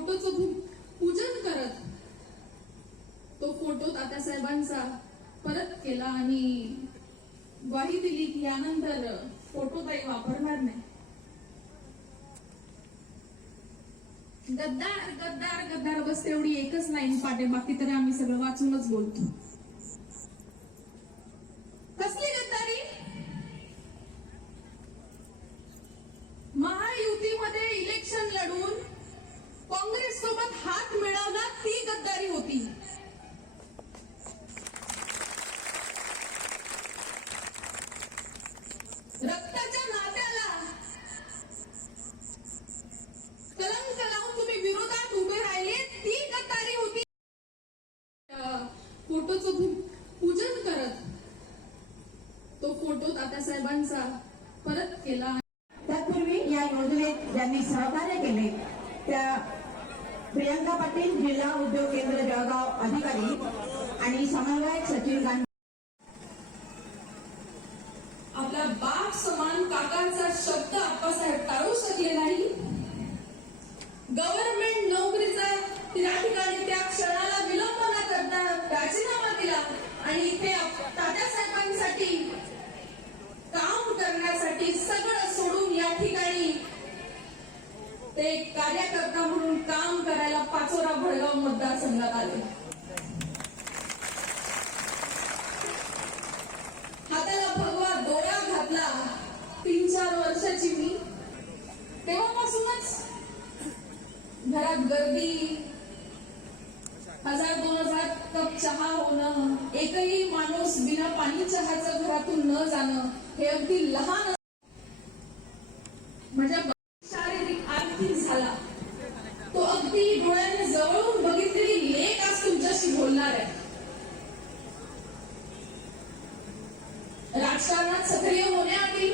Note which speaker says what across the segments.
Speaker 1: फोटोचं पूजन करत तो फोटो तात्यासाहेबांचा परत केला आणि ग्वाही दिली की यानंतर फोटो काही वापरणार नाही. गद्दार गद्दार गद्दार बस तेवढी एकच लाईन पाटे बाकी तरी आम्ही सगळं वाचूनच बोलतो कसली गद्दारी महायुतीमध्ये इलेक्शन लढून काँग्रेस सोबत हात मिळवला ती गद्दारी होती रक्ताच्या नात्याला कलंक लावून तुम्ही विरोधात उभे राहिले ती गद्दारी होती अं, फोटोचं पू- पूजन करत तो फोटो तात्यासाहेबांचा परत केला
Speaker 2: तत्पूर्वी या योजनेत ज्यांनी सहकार्य केले त्या प्रियंका पाटील जिल्हा उद्योग केंद्र जळगाव अधिकारी आणि समन्वयक सचिन गांधी.
Speaker 1: आपला बाप समान काकांचा शब्द आप्पासाहेब टाळू शकले नाही गव्हर्नमेंट नोकरीचा त्या ठिकाणी त्या क्षणाला विलंब न करता राजीनामा दिला आणि इथे आप- तात्यासाहेबांसाठी काम करण्यासाठी सगळं सोडून या ठिकाणी ते कार्यकर्ता म्हणून काम करायला पाचोरा भडगाव मतदारसंघात आले. हाताला भगवा डोळा घातला. तीन चार वर्षाची मी. तेव्हापासूनच घरात गर्दी. हजार दोन हजार कप चहा होणं. एकही माणूस बिना पाणी चहाचं घरातून न जाणं हे अगदी लहान अगदी डोळ्याने जवळून बघितलेली लेख आज तुमच्याशी बोलणार आहे. राजकारणात सक्रिय होण्याआधी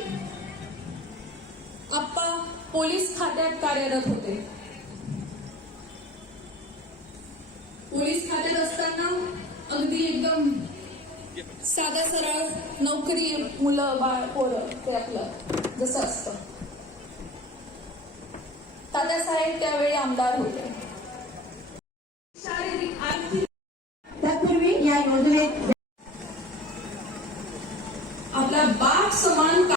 Speaker 1: आप्पा पोलीस खात्यात कार्यरत होते. पोलीस खात्यात असताना अगदी एकदम साधा सरळ नोकरी मुलं बाळ पोरं ते आपलं जसं असतं. तात्यासाहेब त्यावेळी आमदार होते. शारीरिक आर्थिक
Speaker 2: तत्पूर्वी या योजनेत
Speaker 1: आपला बाप समान का-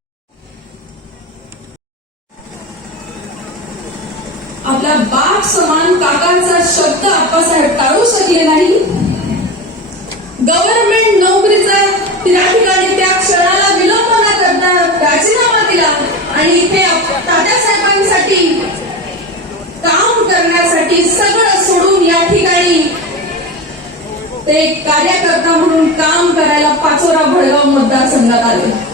Speaker 1: आपला बाप समान काकांचा शब्द आप्पासाहेब टाळू शकले नाही. गव्हर्नमेंट नोकरीचा त्या ठिकाणी त्या क्षणाला विलंब न करता राजीनामा दिला आणि इथे ते कार्यकर्ता म्हणून काम करायला पाचोरा भळगाव मतदारसंघात आले.